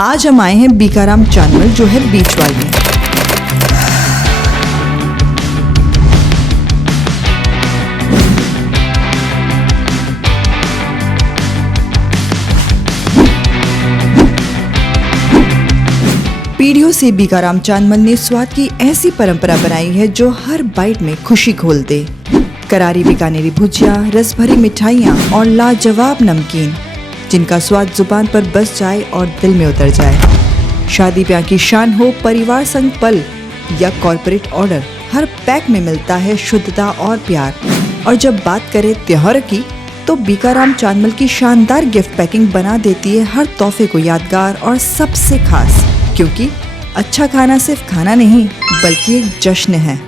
आज हम आए हैं बीकाराम चांदमल जो है बीचवाल में। पीढ़ियों से बीकाराम चांदमल ने स्वाद की ऐसी परंपरा बनाई है जो हर बाइट में खुशी खोल दे। करारी बीकानेरी भुजिया, रस भरी मिठाइयाँ और लाजवाब नमकीन जिनका स्वाद जुबान पर बस जाए और दिल में उतर जाए। शादी ब्याह की शान हो, परिवार संग पल या कॉर्पोरेट ऑर्डर, हर पैक में मिलता है शुद्धता और प्यार। और जब बात करें त्योहार की तो बीकाराम चांदमल की शानदार गिफ्ट पैकिंग बना देती है हर तोहफे को यादगार और सबसे खास, क्योंकि अच्छा खाना सिर्फ खाना नहीं बल्कि एक जश्न है।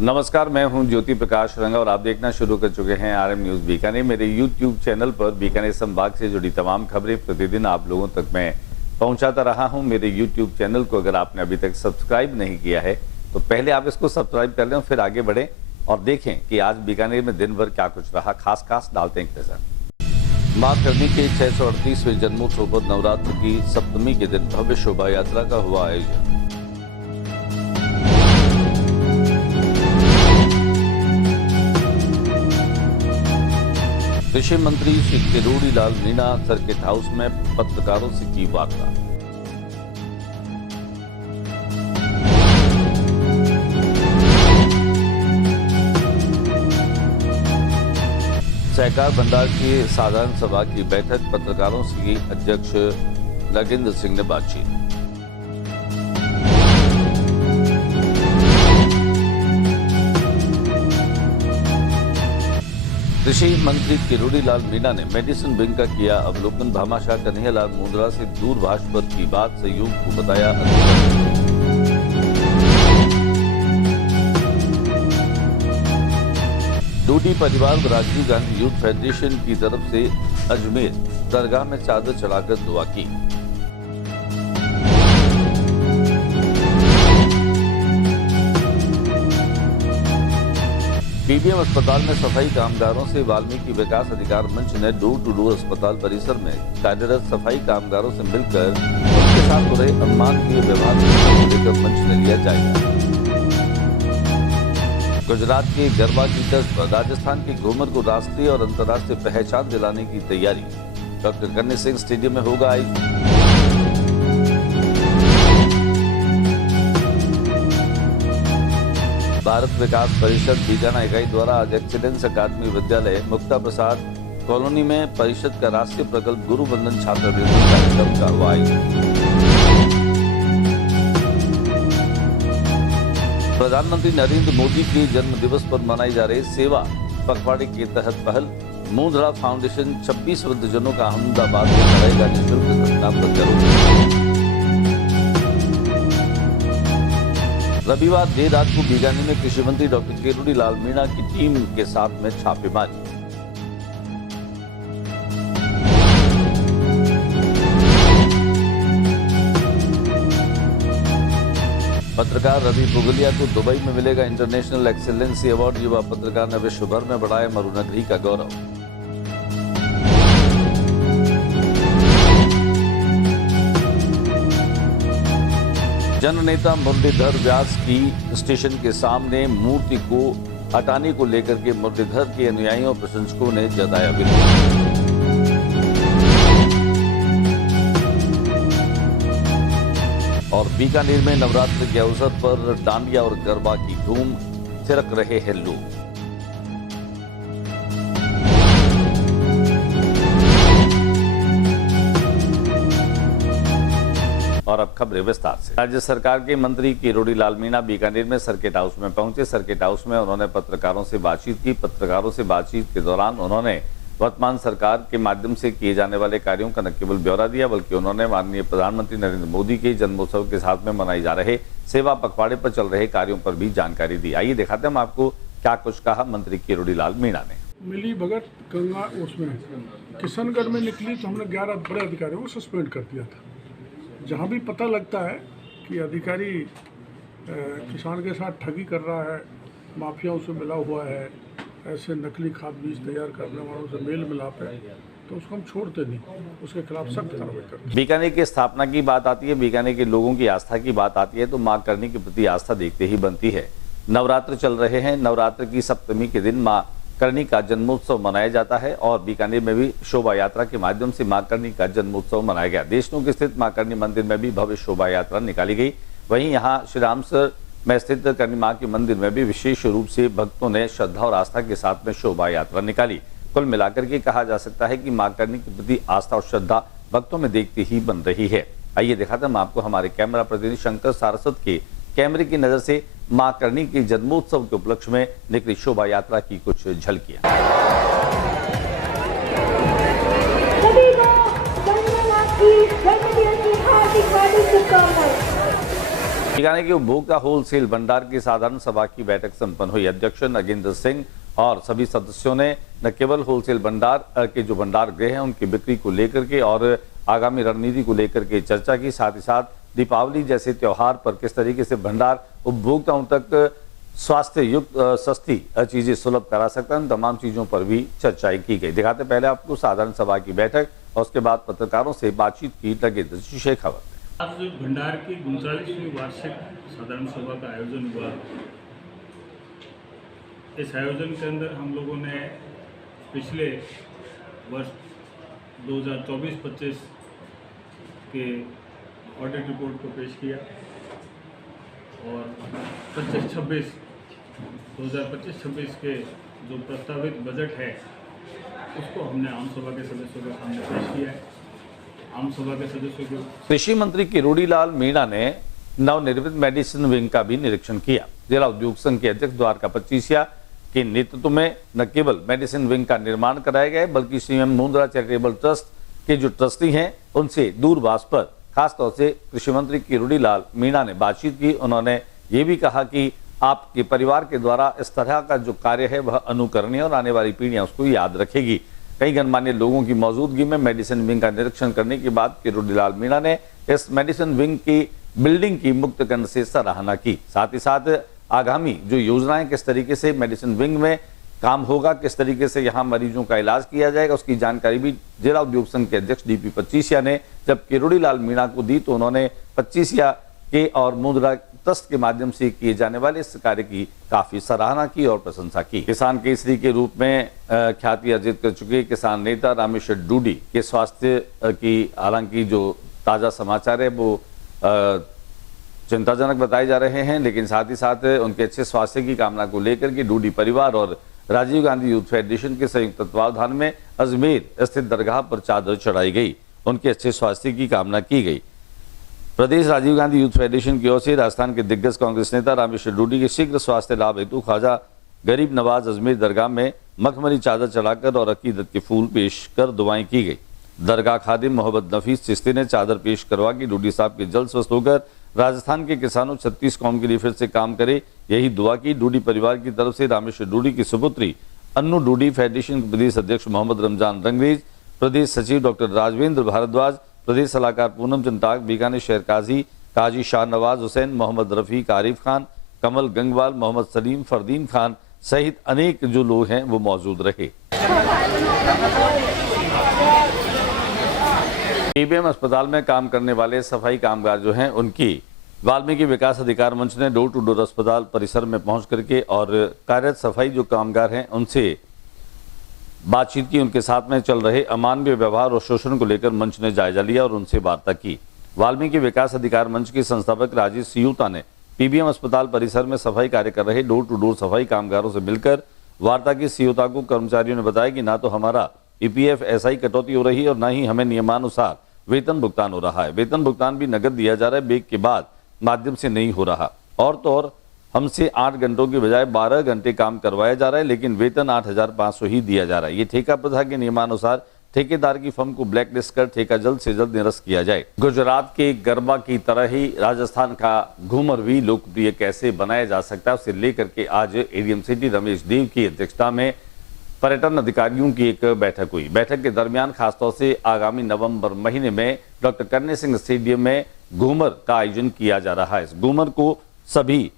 नमस्कार, मैं हूं ज्योति प्रकाश रंगा और आप देखना शुरू कर चुके हैं RM न्यूज़ बीकानेर। मेरे YouTube चैनल पर बीकानेर संभाग से जुड़ी तमाम खबरें प्रतिदिन आप लोगों तक मैं पहुंचाता रहा हूं। मेरे YouTube चैनल को अगर आपने अभी तक सब्सक्राइब नहीं किया है तो पहले आप इसको सब्सक्राइब कर लें और फिर आगे बढ़ें और देखें कि आज बीकानेर में दिन भर क्या कुछ रहा। खास डालते हैं नजर। मां करनी के 638वें जन्मोत्सव पर नवरात्र की सप्तमी के दिन भव्य शोभा यात्रा का हुआ आयोजन। कृषि मंत्री श्री किरोड़ी लाल मीणा सर्किट हाउस में पत्रकारों से की वार्ता। सहकार भंडार की साधारण सभा की बैठक, पत्रकारों से की अध्यक्ष नागेंद्र सिंह ने बातचीत। कृषि मंत्री किरोड़ी लाल मीणा ने मेडिसिन विंग का किया अवलोकन। भामाशाह कन्हैयालाल मुंद्रा से दूरभाष पर की बात, सहयोग को बताया। डोडी परिवार व राजीव गांधी यूथ फेडरेशन की तरफ से अजमेर दरगाह में चादर चढ़ाकर दुआ की। पीबीएम अस्पताल में सफाई कामगारों से वाल्मीकि विकास अधिकार मंच ने डोर टू डोर अस्पताल परिसर में कार्यरत सफाई कामगारों से मिलकर उनके साथ हो रहे अमानवीय व्यवहार को लेकर मंच ने लिया जाएगा। गुजरात के गरबा की तर्ज पर राजस्थान के घूमर को राष्ट्रीय और अंतर्राष्ट्रीय पहचान दिलाने की तैयारी। डॉक्टर करणी सिंह स्टेडियम में होगा आयोजित। भारत विकास परिषद बीकाना इकाई द्वारा आज एक्सीलेंस अकादमी विद्यालय मुक्ता प्रसाद कॉलोनी में परिषद का राष्ट्रीय प्रकल्प गुरु वंदन छात्रवृत्ति कार्यक्रम का हुआ आयोजन। प्रधानमंत्री नरेंद्र मोदी के जन्म दिवस पर मनाई जा रही सेवा पखवाड़े के तहत पहल मूंधड़ा फाउंडेशन 26 वृद्धजनों का अहमदाबाद में करेगा निःशुल्क घटना प्रत्यारोपण। रविवार देर रात को बीकानेर में कृषि मंत्री डॉक्टर किरोड़ी लाल मीणा की टीम के साथ में छापेमारी। पत्रकार रवि पुगलिया को दुबई में मिलेगा इंटरनेशनल एक्सीलेंसी अवार्ड। युवा पत्रकार ने विश्व भर में बढ़ाया मरुनगरी का गौरव। जननेता मुरलीधर व्यास की स्टेशन के सामने मूर्ति को हटाने को लेकर के मुरलीधर के अनुयायियों और प्रशंसकों ने जताया विरोध। और बीकानेर में नवरात्र के अवसर पर डांडिया और गरबा की धूम, थिरक रहे हैं लोग। और अब खबरें विस्तार से। राज्य सरकार के मंत्री किरोड़ी लाल मीणा बीकानेर में सर्किट हाउस में पहुंचे। सर्किट हाउस में उन्होंने पत्रकारों से बातचीत की। पत्रकारों से बातचीत के दौरान उन्होंने वर्तमान सरकार के माध्यम से किए जाने वाले कार्यों का न केवल ब्यौरा दिया, बल्कि उन्होंने माननीय प्रधानमंत्री नरेंद्र मोदी के जन्मोत्सव के साथ में मनाए जा रहे सेवा पखवाड़े पर चल रहे कार्यों पर भी जानकारी दी। आइए दिखाते हैं हम आपको क्या कुछ कहा मंत्री किरोड़ी लाल मीणा ने। मिली भगत गंगा उसमें किशनगढ़ में निकली तो हमने 11 बड़े अधिकारियों को सस्पेंड कर दिया था। जहाँ भी पता लगता है कि अधिकारी किसान के साथ ठगी कर रहा है, माफियाओं से मिला हुआ है, ऐसे नकली खाद बीज तैयार करने वालों से मेल मिलाप है, तो उसको हम छोड़ते नहीं, उसके खिलाफ सख्त कार्रवाई करते हैं। बीकानेर की स्थापना की बात आती है, बीकानेर के लोगों की आस्था की बात आती है, तो मां करणी के प्रति आस्था देखते ही बनती है। नवरात्र चल रहे हैं। नवरात्र की सप्तमी के दिन मां करणी का जन्मोत्सव मनाया जाता है और बीकानेर में भी शोभा यात्रा के माध्यम से मां करणी का जन्मोत्सव मनाया गया। देशनोक स्थित मां करणी मंदिर में भी भव्य शोभा यात्रा निकाली गई। वहीं यहाँ श्री रामसर में स्थित करणी मां के मंदिर में भी विशेष रूप से भक्तों ने श्रद्धा और आस्था के साथ में शोभा यात्रा निकाली। कुल मिलाकर के कहा जा सकता है कि मां करणी के प्रति आस्था और श्रद्धा भक्तों में देखती ही बन रही है। आइए दिखाते हैं हम आपको हमारे कैमरा प्रतिनिधि शंकर सारस्वत के कैमरे की नजर से मां करणी के जन्मोत्सव के उपलक्ष्य में निकली शोभा यात्रा की कुछ झलकियां। सभी को जन्मदिन की हार्दिक शुभकामनाएं। बीकानेर के उपभोक्ता होलसेल भंडार की साधारण सभा की बैठक संपन्न हुई। अध्यक्ष नगेंद्र सिंह और सभी सदस्यों ने न केवल होलसेल भंडार के जो भंडार गृह हैं उनकी बिक्री को लेकर के और आगामी रणनीति को लेकर के चर्चा की। साथ ही साथ दीपावली जैसे त्योहार पर किस तरीके से भंडार उपभोक्ताओं तक स्वास्थ्य युक्त सस्ती चीजें सुलभ करा सकता है, उन तमाम चीजों पर भी चर्चाएं की गई। दिखाते पहले आपको साधारण सभा की बैठक और उसके बाद पत्रकारों से बातचीत की लगे शेखावत। आज भंडार की 39वीं वार्षिक साधारण सभा का आयोजन हुआ। इस आयोजन के अंदर हम लोगों ने पिछले वर्ष 2024-25 के ऑडिट रिपोर्ट को पेश किया और 2025-26 के जो प्रस्तावित बजट है उसको हमने आम सभा के सदस्यों के सामने पेश किया है। आम सभा के सदस्यों को कृषि मंत्री किरोड़ी लाल मीणा ने नवनिर्मित मेडिसिन विंग का भी निरीक्षण किया। जिला उद्योग संघ के अध्यक्ष द्वारका पच्चीसिया के नेतृत्व में न केवल मेडिसिन विंग का निर्माण कराया गया है, बल्कि सीएम मुंद्रा चैरिटेबल ट्रस्ट के जो ट्रस्टी हैं उनसे दूरभाष पर खासतौर से कृषि मंत्री किरोड़ी लाल मीणा ने बातचीत की। उन्होंने ये भी कहा कि आपके परिवार के द्वारा इस तरह का जो कार्य है वह अनुकरणीय और आने वाली पीढ़ियां उसको याद रखेगी। कई गणमान्य लोगों की मौजूदगी में मेडिसिन विंग का निरीक्षण करने के बाद किरोड़ी लाल मीणा ने इस मेडिसिन विंग की बिल्डिंग की मुक्त कंध से सराहना की। साथ ही साथ आगामी जो योजनाएं किस तरीके से मेडिसिन विंग में काम होगा, किस तरीके से यहाँ मरीजों का इलाज किया जाएगा, उसकी जानकारी भी जिला उद्योग संघ के अध्यक्ष डीपी 25 ने जब किरोड़ी लाल मीणा को दी तो उन्होंने 25 के और मुद्रा ट्रस्ट के माध्यम से किए जाने वाले इस कार्य की काफी सराहना की और प्रशंसा की। किसान केसरी के रूप में ख्याति अर्जित कर चुके किसान नेता रामेश्वर डूडी के स्वास्थ्य की हालांकि जो ताजा समाचार है वो चिंताजनक बताए जा रहे हैं, लेकिन साथ ही साथ उनके अच्छे स्वास्थ्य की कामना को लेकर के डूडी परिवार और राजीव गांधी यूथ फेडरेशन के संयुक्त तत्वावधान में अजमेर स्थित दरगाह पर चादर चढ़ाई गई, उनके अच्छे स्वास्थ्य की कामना की गई। प्रदेश राजीव गांधी यूथ फेडरेशन की ओर से राजस्थान के दिग्गज कांग्रेस नेता रामेश्वर डूडी के शीघ्र स्वास्थ्य लाभ हेतु ख्वाजा गरीब नवाज अजमेर दरगाह में मखमली चादर चढ़ाकर और अकीदत के फूल पेश कर दुआएं की गई। दरगाह खादिम मोहम्मद नफीस चिश्ती ने चादर पेश करवा के डूडी साहब के जल्द स्वस्थ होकर राजस्थान के किसानों 36 कौम के लिए फिर से काम करे, यही दुआ की। डूडी परिवार की तरफ से रामेश्वर डूडी की सुपुत्री अन्नू डूडी, फेडरेशन के प्रदेश अध्यक्ष मोहम्मद रमजान रंगरेज, प्रदेश सचिव डॉक्टर राजवेंद्र भारद्वाज, प्रदेश सलाहकार पूनम चंटाक, बीकानेर शहर काजी शाह नवाज हुसैन, मोहम्मद रफीक, आरिफ खान, कमल गंगवाल, मोहम्मद सलीम, फरदीन खान सहित अनेक जो लोग हैं वो मौजूद रहे। पीबीएम अस्पताल में काम करने वाले सफाई कामगार जो हैं उनकी वाल्मीकि विकास अधिकार मंच ने डोर टू डोर अस्पताल परिसर में पहुंच करके और कार्यरत सफाई जो कामगार हैं उनसे बातचीत की। उनके साथ में चल रहे अमानवीय व्यवहार और शोषण को लेकर मंच ने जायजा लिया और उनसे वार्ता की। वाल्मीकि विकास अधिकार मंच के संस्थापक राजेश सियूता ने पीबीएम अस्पताल परिसर में सफाई कार्य कर रहे डोर टू डोर सफाई कामगारों से मिलकर वार्ता की। सियूता को कर्मचारियों ने बताया कि ना तो हमारा ईपीएफ एसआई कटौती हो रही है और ना ही हमें नियमानुसार वेतन भुगतान हो रहा है। वेतन भुगतान भी नगद दिया जा रहा है, बेग के बाद माध्यम से नहीं हो रहा। और तो और हमसे 8 घंटों की बजाय 12 घंटे काम करवाया जा रहा है, लेकिन वेतन 8,500 ही दिया जा रहा है। ये ठेका प्रथा के नियमानुसार ठेकेदार की फर्म को ब्लैकलिस्ट कर ठेका जल्द से जल्द निरस्त किया जाए। गुजरात के गरबा की तरह ही राजस्थान का घूमर भी लोकप्रिय कैसे बनाया जा सकता है, उसे लेकर के आज एडीएम सिटी रमेश देव की अध्यक्षता में पर्यटन अधिकारियों की एक बैठक हुई। बैठक के दरमियान खासतौर से आगामी नवंबर महीने में डॉक्टर करणी सिंह स्टेडियम में घूमर का आयोजन किया जा रहा है। इस घूमर को सभी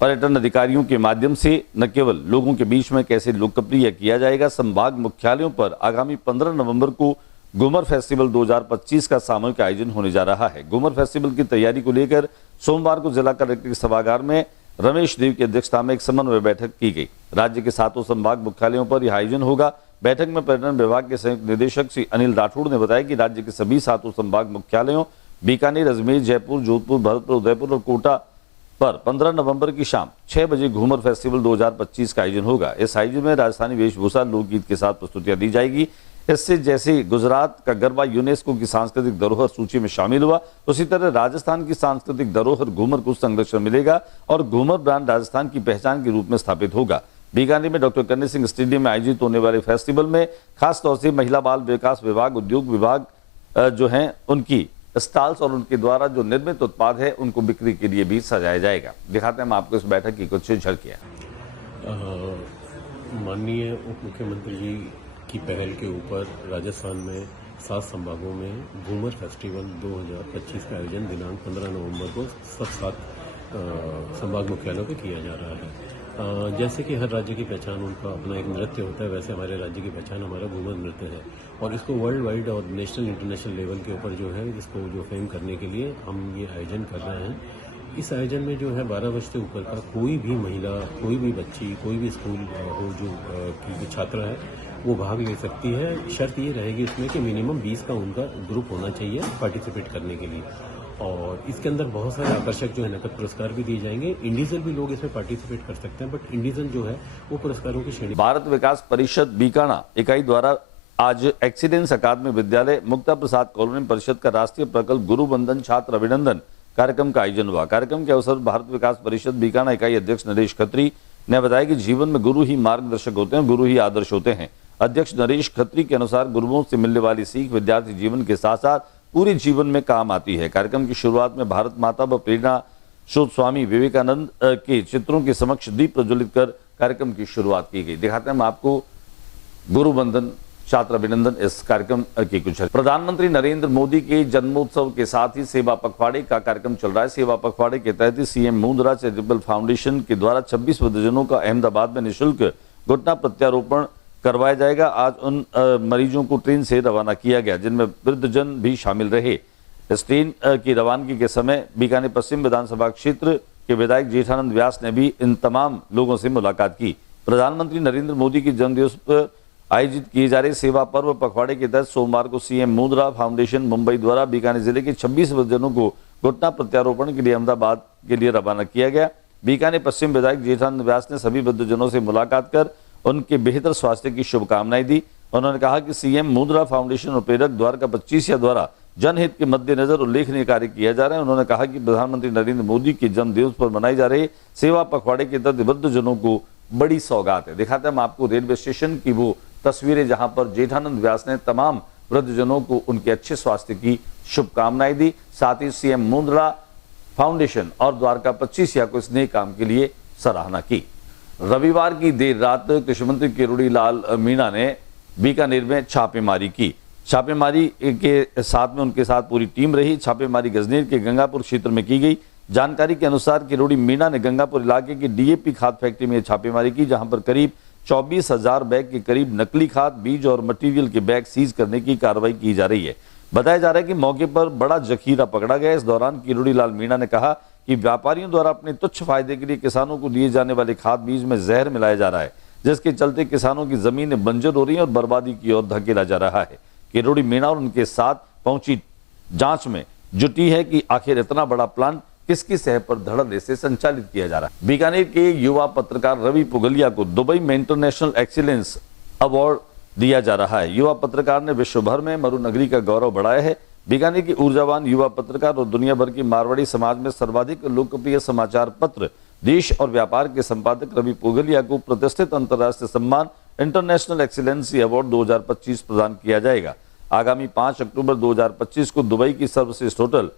पर्यटन अधिकारियों के माध्यम से न केवल लोगों के बीच में कैसे लोकप्रिय किया जाएगा, संभाग मुख्यालयों पर आगामी 15 नवंबर को घूमर फेस्टिवल 2025 का सामूहिक आयोजन होने जा रहा है। घूमर फेस्टिवल की तैयारी को लेकर सोमवार को जिला कलेक्टर सभागार में रमेश देव की अध्यक्षता में एक समन्वय बैठक की गई। राज्य के 7 संभाग मुख्यालयों पर यह आयोजन होगा। बैठक में पर्यटन विभाग के संयुक्त निदेशक श्री अनिल राठौड़ ने बताया कि राज्य के सभी 7 संभाग मुख्यालयों बीकानेर, अजमेर, जयपुर, जोधपुर, भरतपुर, उदयपुर और कोटा पर 15 नवंबर की शाम 6 बजे घूमर फेस्टिवल 2025 का आयोजन होगा। इस आयोजन में राजस्थानी वेशभूषा, लोकगीत के साथ प्रस्तुतियां दी जाएगी। इससे जैसे गुजरात का गरबा यूनेस्को की सांस्कृतिक धरोहर सूची में शामिल हुआ, उसी तरह राजस्थान की सांस्कृतिक धरोहर घूमर को संरक्षण मिलेगा और घूमर ब्रांड राजस्थान की पहचान के रूप में स्थापित होगा। बीकानेर में डॉक्टर करणी सिंह स्टेडियम में आयोजित होने वाले फेस्टिवल में खासतौर से महिला बाल विकास विभाग, उद्योग विभाग जो है उनकी स्टॉल्स और उनके द्वारा जो निर्मित उत्पाद है उनको बिक्री के लिए भी सजाया जाएगा। दिखाते हैं हम आपको इस बैठक की कुछ झलकियां। माननीय उप मुख्यमंत्री जी की पहल के ऊपर राजस्थान में 7 संभागों में घूमर फेस्टिवल 2025 का आयोजन दिनांक 15 नवंबर को सब 7 संभाग मुख्यालयों पे किया जा रहा है। जैसे कि हर राज्य की पहचान उनका अपना एक नृत्य होता है, वैसे हमारे राज्य की पहचान हमारा घूमर नृत्य है और इसको वर्ल्ड वाइड और नेशनल इंटरनेशनल लेवल के ऊपर जो है इसको जो फेम करने के लिए हम ये आयोजन कर रहे हैं। इस आयोजन में जो है 12 वर्ष से ऊपर का कोई भी महिला, कोई भी बच्ची, कोई भी स्कूल हो जो की छात्रा है वो भाग ले सकती है। शर्त ये रहेगी इसमें कि मिनिमम 20 का उनका ग्रुप होना चाहिए पार्टिसिपेट करने के लिए और इसके अंदर बहुत सारे आकर्षक जो है नकद पुरस्कार भी दिए जाएंगे। इंडिविजुअल भी लोग इसमें पार्टिसिपेट कर सकते हैं, बट इंडिविजुअल जो है वो पुरस्कारों की श्रेणी। भारत विकास परिषद बीकाना इकाई द्वारा आज एक्सीडेंस अकादमी विद्यालय मुक्ता प्रसाद कॉलोनी परिषद का राष्ट्रीय प्रकल्प गुरु वंदन छात्र अभिनंदन कार्यक्रम का आयोजन हुआ। कार्यक्रम के अवसर भारत विकास परिषद बीकाना इकाई अध्यक्ष नरेश खत्री ने बताया कि जीवन में गुरु ही मार्गदर्शक होते हैं, गुरु ही आदर्श होते हैं। अध्यक्ष नरेश खत्री के अनुसार गुरुओं से मिलने वाली सीख विद्यार्थी जीवन के साथ साथ पूरे जीवन में काम आती है। कार्यक्रम की शुरुआत में भारत माता व प्रेरणा स्रोत स्वामी विवेकानंद के चित्रों के समक्ष दीप प्रज्वलित कर कार्यक्रम की शुरुआत की गई। दिखाते हैं हम आपको गुरु वंदन छात्र अभिनंदन इस कार्यक्रम की कुछ है। प्रधानमंत्री नरेंद्र मोदी के जन्मोत्सव के साथ ही सेवा पखवाड़े का कार्यक्रम चल रहा है। सेवा पखवाड़े के तहत सीएम मुद्रा चैरिटेबल फाउंडेशन के द्वारा 26 वृद्धजनों का अहमदाबाद में निःशुल्क घुटना प्रत्यारोपण करवाया जाएगा। आज उन मरीजों को ट्रेन से रवाना किया गया जिनमें वृद्धजन भी शामिल रहे। इस ट्रेन की रवानगी के समय बीकानेर पश्चिम विधानसभा क्षेत्र के विधायक जेठानंद व्यास ने भी इन तमाम लोगों से मुलाकात की। प्रधानमंत्री नरेंद्र मोदी के जन्मदिवस पर आयोजित किए जा रहे सेवा पर्व पखवाड़े के तहत सोमवार को सीएम मुद्रा फाउंडेशन मुंबई द्वारा बीकानेर जिले के 26 वृद्धजनों को घुटना प्रत्यारोपण के लिए अहमदाबाद के लिए रवाना किया गया। बीकानेर पश्चिम विधायक जेठानंद व्यास ने सभी वृद्धजनों से मुलाकात कर उनके बेहतर स्वास्थ्य की शुभकामनाएं दी। उन्होंने कहा कि सीएम मुद्रा फाउंडेशन और प्रेरक द्वारका 25 द्वारा जनहित के मद्देनजर उल्लेखनीय कार्य किया जा रहा है। उन्होंने कहा कि प्रधानमंत्री नरेंद्र मोदी के जन्मदिवस पर मनाई जा रही सेवा पखवाड़े के तहत वृद्धजनों को बड़ी सौगात है। दिखाते हैं हम आपको रेलवे स्टेशन की वो तस्वीरें जहां पर जेठानंद व्यास ने तमाम वृद्धजनों को उनके अच्छे स्वास्थ्य की शुभकामनाएं दी। साथ ही सीएम मुद्रा फाउंडेशन और द्वारका 25 को इस नए काम के लिए सराहना की। रविवार की देर रात कृषि मंत्री किरोड़ी लाल मीणा ने बीकानेर में छापेमारी की। छापेमारी के साथ में उनके साथ पूरी टीम रही। छापेमारी गजनेर के गंगापुर क्षेत्र में की गई। जानकारी के अनुसार किरोड़ी मीणा ने गंगापुर इलाके की डीएपी खाद फैक्ट्री में छापेमारी की, जहां पर करीब 24,000 बैग के करीब नकली खाद, बीज और मटेरियल के बैग सीज करने की कार्रवाई की जा रही है। बताया जा रहा है कि मौके पर बड़ा जखीरा पकड़ा गया। इस दौरान किरोड़ी लाल मीणा ने कहा कि व्यापारियों द्वारा अपने तुच्छ फायदे के लिए किसानों को दिए जाने वाले खाद बीज में जहर मिलाया जा रहा है, जिसके चलते किसानों की जमीनें बंजर हो रही हैं और बर्बादी की ओर धकेला जा रहा है। किरोड़ी मीणा और उनके साथ पहुंची जांच में जुटी है कि आखिर इतना बड़ा प्लान किसकी सह पर धड़ल्ले से संचालित किया जा रहा है। बीकानेर के युवा पत्रकार रवि पुगलिया को दुबई में इंटरनेशनल एक्सीलेंस अवार्ड दिया जा रहा है। युवा पत्रकार ने विश्व भर में मरुनगरी का गौरव बढ़ाया है। बीकानेर की ऊर्जावान युवा पत्रकार और दुनिया भर की मारवाड़ी समाज में सर्वाधिक लोकप्रिय समाचार पत्र देश और व्यापार के संपादक रवि पुगलिया को प्रतिष्ठित अंतर्राष्ट्रीय सम्मान इंटरनेशनल एक्सीलेंसी अवार्ड 2025 प्रदान किया जाएगा। आगामी 5 अक्टूबर 2025 को दुबई की सर्वश्रेष्ठ होटल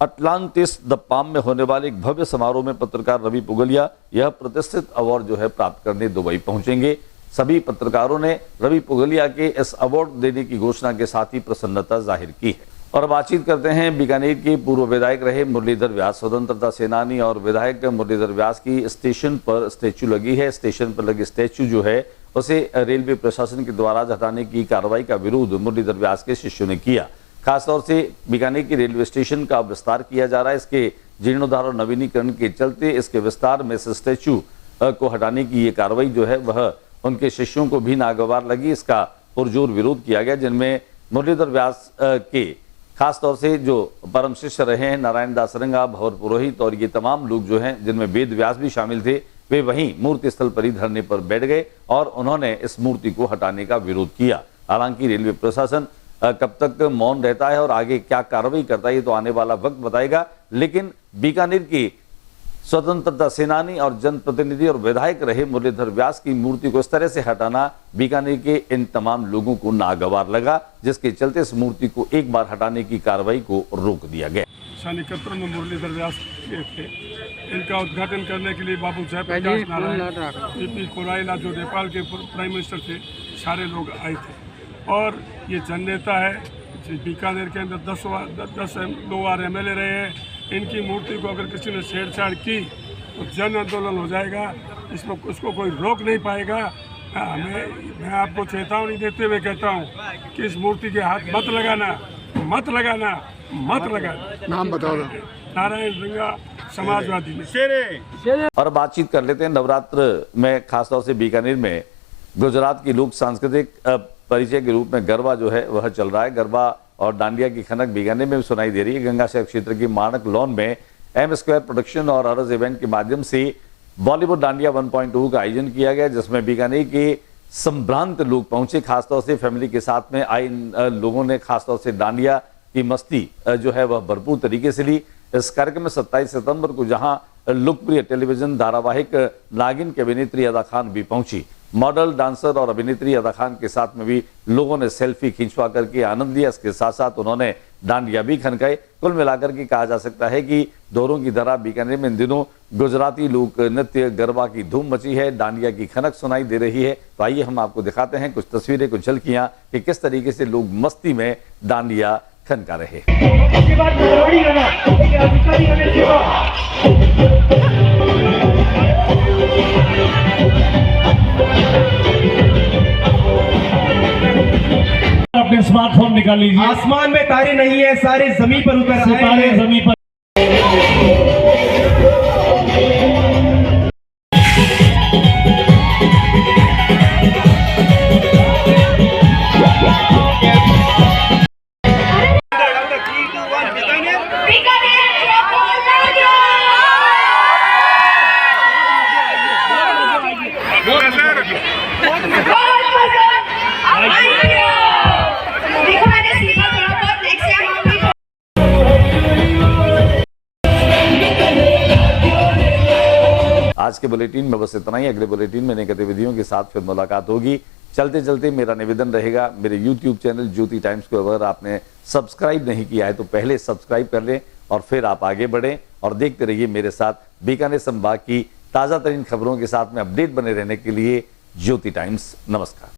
अटलांटिस द पाम में होने वाले एक भव्य समारोह में पत्रकार रवि पुगलिया यह प्रतिष्ठित अवार्ड जो है प्राप्त करने दुबई पहुंचेंगे। सभी पत्रकारों ने रवि पुगलिया के इस अवार्ड देने की घोषणा के साथ ही प्रसन्नता जाहिर की है। और बातचीत करते हैं बीकानेर के पूर्व विधायक रहे मुरलीधर व्यास। स्वतंत्रता सेनानी और विधायक मुरलीधर व्यास की स्टेशन पर स्टैचू लगी है। स्टेशन पर लगी स्टैचू जो है उसे रेलवे प्रशासन के द्वारा हटाने की कार्रवाई का विरोध मुरलीधर व्यास के शिष्यों ने किया। खासतौर से बीकानेर के रेलवे स्टेशन का विस्तार किया जा रहा है। इसके जीर्णोद्धार और नवीनीकरण के चलते इसके विस्तार में से स्टैचू को हटाने की ये कार्रवाई जो है वह उनके शिष्यों को भी नागवार लगी। इसका पुरजोर विरोध किया गया, जिनमें मुरलीधर व्यास के खासतौर से जो परम शिष्य रहे हैं नारायण दास रंगा, भवर पुरोहित और ये तमाम लोग जो हैं जिनमें वेद व्यास भी शामिल थे, वे वहीं मूर्ति स्थल पर ही धरने पर बैठ गए और उन्होंने इस मूर्ति को हटाने का विरोध किया। हालांकि रेलवे प्रशासन कब तक मौन रहता है और आगे क्या कार्रवाई करता है ये तो आने वाला वक्त बताएगा। लेकिन बीकानेर की स्वतंत्रता सेनानी और जनप्रतिनिधि और विधायक रहे मुरलीधर व्यास की मूर्ति को इस तरह से हटाना बीकानेर के इन तमाम लोगों को नागवार लगा, जिसके चलते इस मूर्ति को एक बार हटाने की कार्रवाई को रोक दिया गया। सन 71 में मुरलीधर व्यास थे। इनका उद्घाटन करने के लिए बाबू साहब प्रकाश नारायण, पीपी कोराइला जो नेपाल के प्राइम मिनिस्टर थे, सारे लोग आए थे। और ये जननेता है, बीकानेर के अंदर 10 दो बार MLA रहे हैं। इनकी मूर्ति को अगर किसी ने छेड़छाड़ की तो जन आंदोलन हो जाएगा, इसमें उसको कोई रोक नहीं पाएगा। मैं आपको चेतावनी देते हुए कहता हूँ कि इस मूर्ति के हाथ मत लगाना, मत लगाना, मत लगाना। नाम बताओ। नारायण रंगा, समाजवादी में। और बातचीत कर लेते हैं नवरात्र में, खासतौर से बीकानेर में गुजरात की लोक सांस्कृतिक परिचय के रूप में गरबा जो है वह चल रहा है। गरबा और डांडिया की खनक बीकानेर में भी सुनाई दे रही है। गंगा शहर क्षेत्र की मानक लॉन में M स्क्वायर प्रोडक्शन और अरज इवेंट के माध्यम से बॉलीवुड डांडिया 1.2 का आयोजन किया गया, जिसमें बीकानेर के संभ्रांत लोग पहुंचे। खासतौर से फैमिली के साथ में आए लोगों ने खासतौर से डांडिया की मस्ती जो है वह भरपूर तरीके से ली। इस कार्यक्रम में 27 सितंबर को जहां लोकप्रिय टेलीविजन धारावाहिक नागिन की अभिनेत्री अदा खान भी पहुंची। मॉडल, डांसर और अभिनेत्री अदा खान के साथ में भी लोगों ने सेल्फी खिंचवा करके आनंद लिया। इसके साथ साथ उन्होंने डांडिया भी खनकाए। कुल मिलाकर के कहा जा सकता है कि दोरों की तरह बीकानेर में इन दिनों गुजराती लोक नृत्य गरबा की धूम मची है, डांडिया की खनक सुनाई दे रही है। तो आइए हम आपको दिखाते हैं कुछ तस्वीरें, कुछ झलकियां कि किस तरीके से लोग मस्ती में डांडिया खनका रहे। अपने स्मार्टफोन निकाल लीजिए। आसमान में तारे नहीं है, सारे जमीन पर उतर आए सितारे हैं। जमीन पर। देखो मैंने सीखा थोड़ा बहुत, नेक्स्ट टाइम हम भी आज के बुलेटिन में बस इतना ही। अगले बुलेटिन में नई गतिविधियों के साथ फिर मुलाकात होगी। चलते चलते मेरा निवेदन रहेगा, मेरे YouTube चैनल ज्योति टाइम्स को अगर आपने सब्सक्राइब नहीं किया है तो पहले सब्सक्राइब कर लें और फिर आप आगे बढ़ें और देखते रहिए मेरे साथ बीकानेर संभाग की ताज़ा तरीन खबरों के साथ में अपडेट बने रहने के लिए ज्योति टाइम्स। नमस्कार।